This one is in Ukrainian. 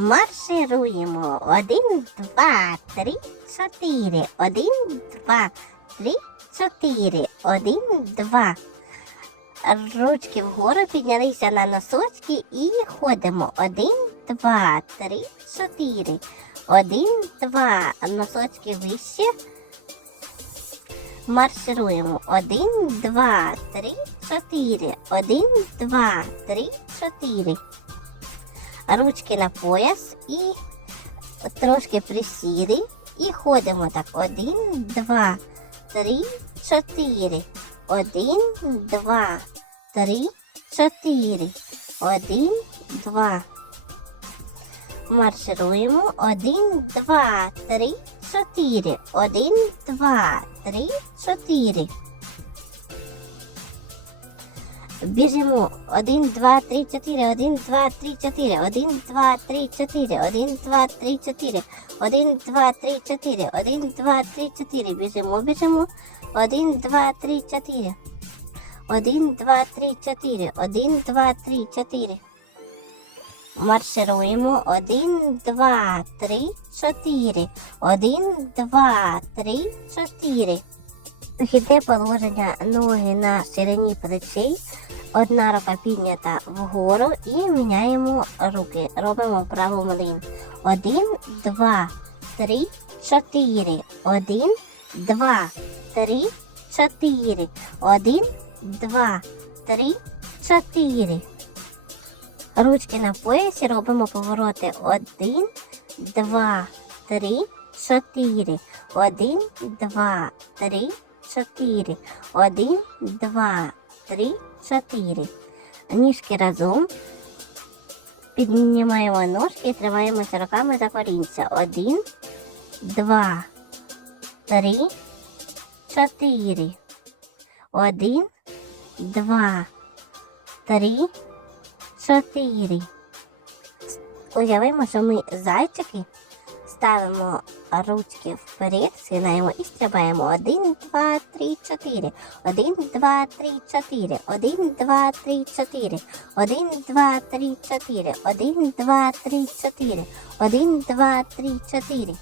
Маршируємо. Один, два, три, чотири. Один, два, три, чотири. Один, два. Ручки вгору піднялися на носочки і ходимо. Один, два, три, чотири. Один, два. Носочки вище. Маршируємо. Один, два, три, чотири. Один, два, три, чотири. Ручки на пояс і трошки присіли. І ходимо так. Один, два, три, чотири. Один, два, три, чотири. Один, два. Маршируємо. Один, два, три, чотири. Один, два, три, чотири. Біжимо. 1, 2, 3, 4, 1, 2, 3, 4, 1, 2, 3, 4, 1, 2, 3, 4, 1, 2, 3, 4, 1, 2, 3, 4. Біжимо, біжимо. 1, 2, 3, 4. 1, 2, 3, 4, 1, 2, 3, 4. Маршируємо. 1, 2, 3, 4. 1, 2, 3, 4. Вхідне положення ноги на ширині плечей, одна рука піднята вгору і міняємо руки. Робимо праву млин. Один, два, три, чотири. Один, два, три, чотири. Один, два, три, чотири. Ручки на поясі робимо повороти. Один, два, три, чотири. Один, два, три чотири. Один, два, три, чотири. Ніжки разом. Піднімаємо ножки і тримаємося руками за корінця. Один, два, три, чотири. Один, два, три, чотири. Уявимо, що ми зайчики ставимо ручки вперед, згинаємо і стрибаємо. Один, два, три, чотири. Один, два, три, чотири. Один, два, три, чотири. Один, два, три, чотири. Один, два, три, чотири. Один, два, три, чотири.